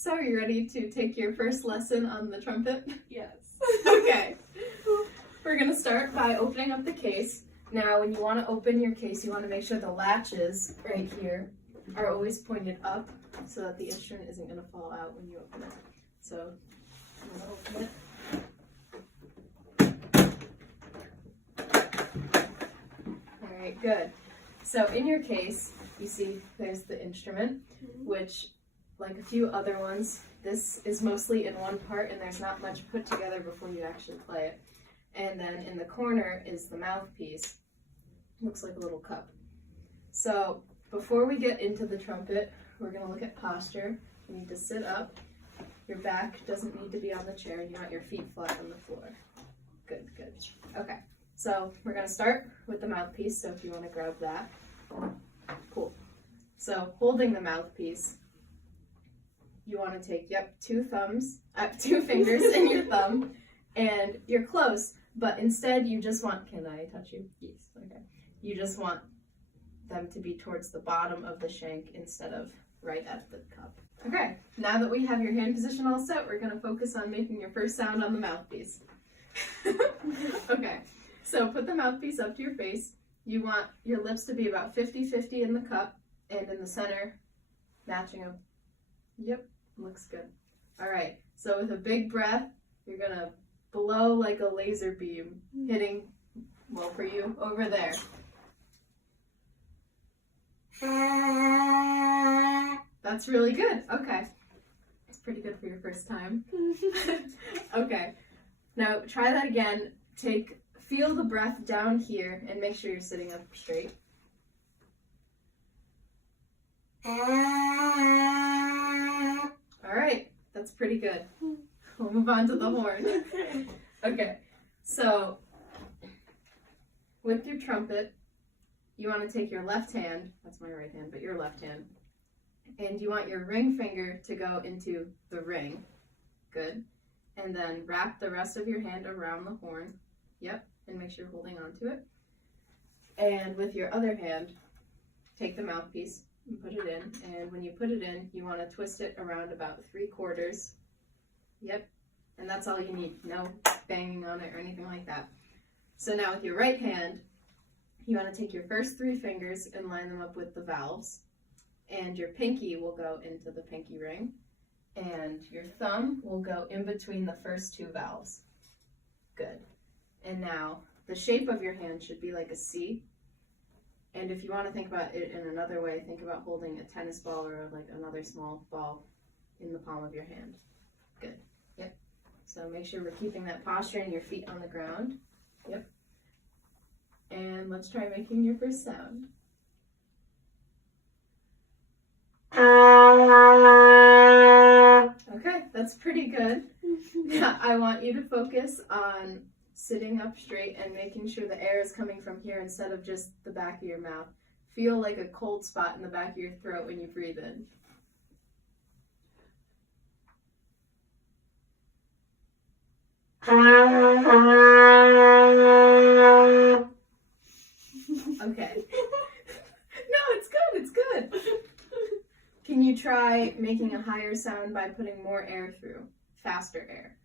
So are you ready to take your first lesson on the trumpet? Yes. Okay. We're going to start by opening up the case. Now, when you want to open your case, you want to make sure the latches right here are always pointed up so that the instrument isn't going to fall out when you open it. So, I'm going to open it. Alright, good. So in your case, you see there's the instrument, which, like a few other ones, this is mostly in one part and there's not much put together before you actually play it. And then in the corner is the mouthpiece. Looks like a little cup. So before we get into the trumpet, we're going to look at posture. You need to sit up. Your back doesn't need to be on the chair, and you want your feet flat on the floor. Good, good. Okay, so we're going to start with the mouthpiece, so if you want to grab that. Cool. So holding the mouthpiece, you want to take, two fingers and your thumb, and you're close, but instead you just want, can I touch you? Yes. Okay. You just want them to be towards the bottom of the shank instead of right at the cup. Okay, now that we have your hand position all set, we're going to focus on making your first sound on the mouthpiece. Okay, so put the mouthpiece up to your face. You want your lips to be about 50-50 in the cup, and in the center, matching up. Yep, looks good. All right, so with a big breath, you're going to blow like a laser beam, hitting, well, for you, over there. That's really good. Okay. It's pretty good for your first time. Okay. Now try that again. Feel the breath down here and make sure you're sitting up straight. All right. That's pretty good. We'll move on to the horn. Okay. So with your trumpet, you want to take your left hand, that's my right hand, but your left hand, and you want your ring finger to go into the ring. Good. And then wrap the rest of your hand around the horn. Yep. And make sure you're holding on to it. And with your other hand, take the mouthpiece and put it in. And when you put it in, you want to twist it around about 3/4. Yep. And that's all you need. No banging on it or anything like that. So now with your right hand, you want to take your first 3 fingers and line them up with the valves. And your pinky will go into the pinky ring. And your thumb will go in between the first 2 valves. Good. And now the shape of your hand should be like a C. And if you want to think about it in another way, think about holding a tennis ball or like another small ball in the palm of your hand. Good. Yep. So make sure we're keeping that posture and your feet on the ground. Yep. And let's try making your first sound. Okay, that's pretty good. Now I want you to focus on sitting up straight and making sure the air is coming from here instead of just the back of your mouth. Feel like a cold spot in the back of your throat when you breathe in. Okay. No, it's good, it's good. Can you try making a higher sound by putting more air through? Faster air.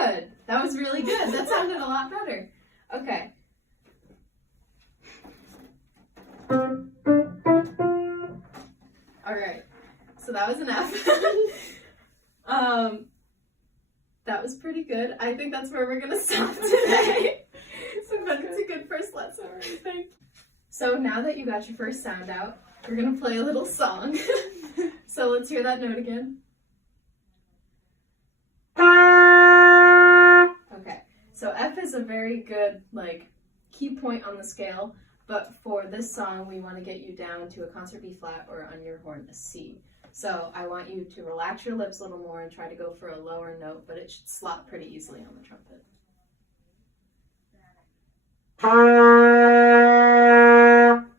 Good. That was really good. That sounded a lot better. Okay. All right. So that was an F. That was pretty good. I think that's where we're going to stop today. But it's a good first lesson, I think. So now that you got your first sound out, we're going to play a little song. So let's hear that note again. Okay, so F is a very good, key point on the scale, but for this song, we want to get you down to a concert B flat or on your horn, a C. So I want you to relax your lips a little more and try to go for a lower note, but it should slot pretty easily on the trumpet.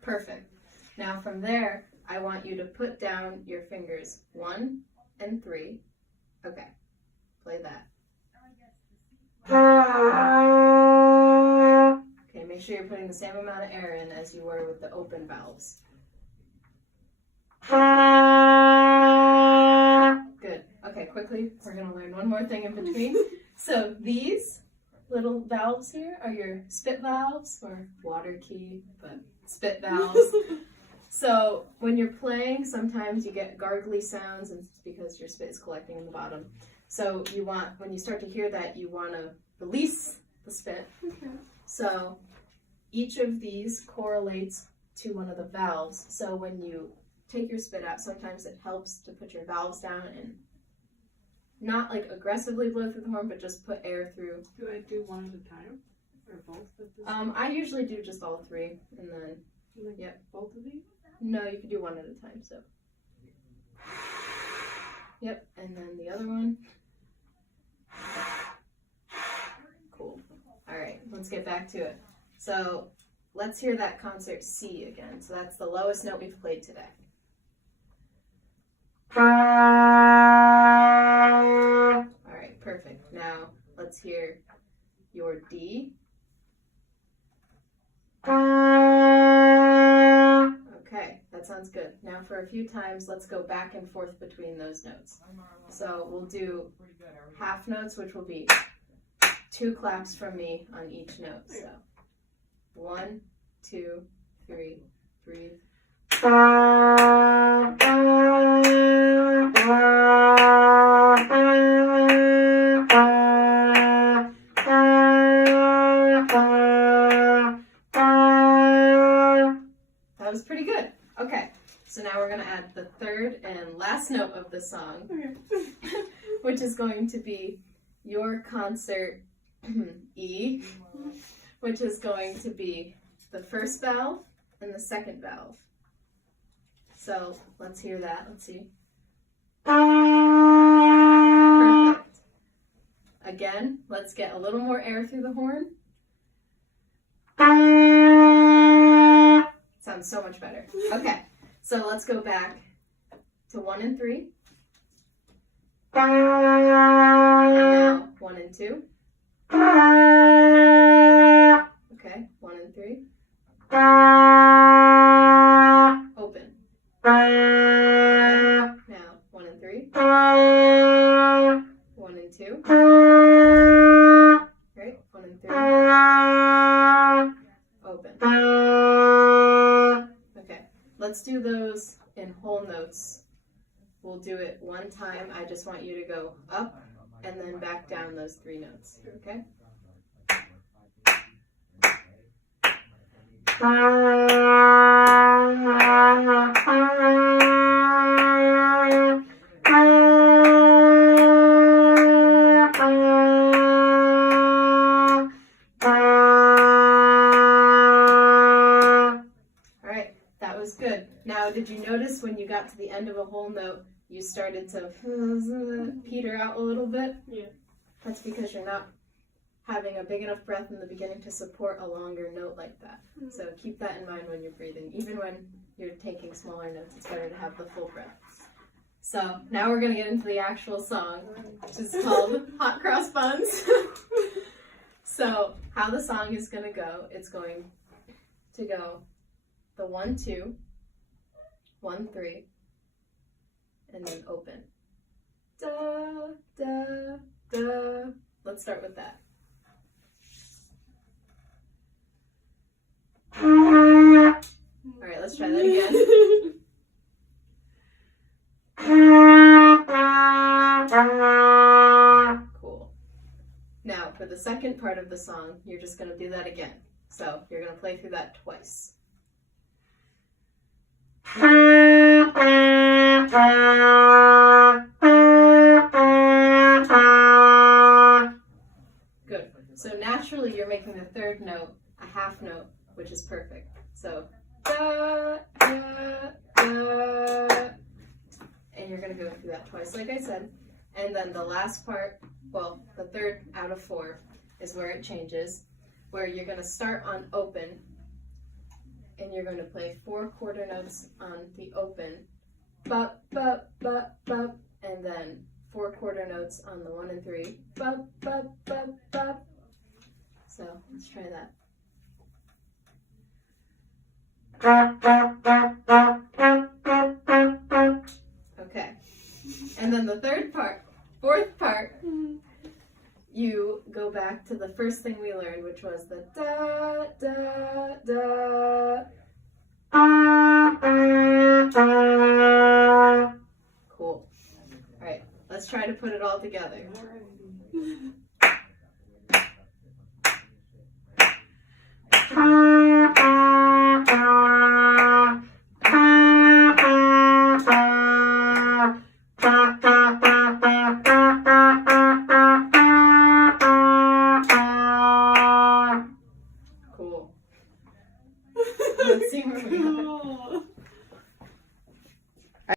Perfect. Now from there, I want you to put down your fingers 1 and 3. Okay, play that. Okay, make sure you're putting the same amount of air in as you were with the open valves. quickly. We're going to learn one more thing in between. So these little valves here are your spit valves, or water key, but spit valves. So when you're playing, sometimes you get gargly sounds, and it's because your spit is collecting in the bottom. So you want, when you start to hear that, you want to release the spit. Okay. So each of these correlates to one of the valves. So when you take your spit out, sometimes it helps to put your valves down and not like aggressively blow through the horn, but just put air through. Do I do one at a time? Or both at the same I usually do just all three, and then, like, yep. both of these? No, you can do one at a time, so. Yep, and then the other one. Cool. All right, let's get back to it. So let's hear that concert C again. So that's the lowest note we've played today. All right, perfect. Now let's hear your D. Okay, that sounds good. Now for a few times, let's go back and forth between those notes. So we'll do half notes, which will be 2 claps from me on each note. So 1, 2, 3, breathe. That was pretty good. Okay, so now we're going to add the third and last note of the song, which is going to be your concert E, which is going to be the first valve and the second valve. So let's hear that. Let's see. Perfect. Again, let's get a little more air through the horn. Sounds so much better. Okay, so let's go back to 1 and 3. And now 1 and 2. Okay, 1 and 3. Open. Okay, now 1 and 3. 1 and 2. Right, 1 and 3. Open. Okay, let's do those in whole notes. We'll do it one time. I just want you to go up and then back down those 3 notes, okay? Alright, that was good. Now, did you notice when you got to the end of a whole note, you started to peter out a little bit? Yeah. That's because you're not having a big enough breath in the beginning to support a longer note like that. So keep that in mind when you're breathing. Even when you're taking smaller notes, it's better to have the full breath. So now we're going to get into the actual song, which is called Hot Cross Buns. So how the song is going to go, it's going to go the 1, 2, 1, 3, and then open. Da, da, da. Let's start with that. Alright, let's try that again. Cool. Now, for the second part of the song, you're just going to do that again. So, you're going to play through that twice. Good. So naturally you're making the third note a half note, which is perfect. So da, da, da. And you're going to go through that twice, like I said. And then the last part, well, the third out of 4 is where it changes, where you're going to start on open, and you're going to play 4 quarter notes on the open, bop, bop, bop, bop, and then 4 quarter notes on the 1 and 3, bop, bop, bop, bop. So let's try that. Okay, and then the third part fourth part, you go back to the first thing we learned, which was the da, da, da. Cool. Alright, let's try to put it all together.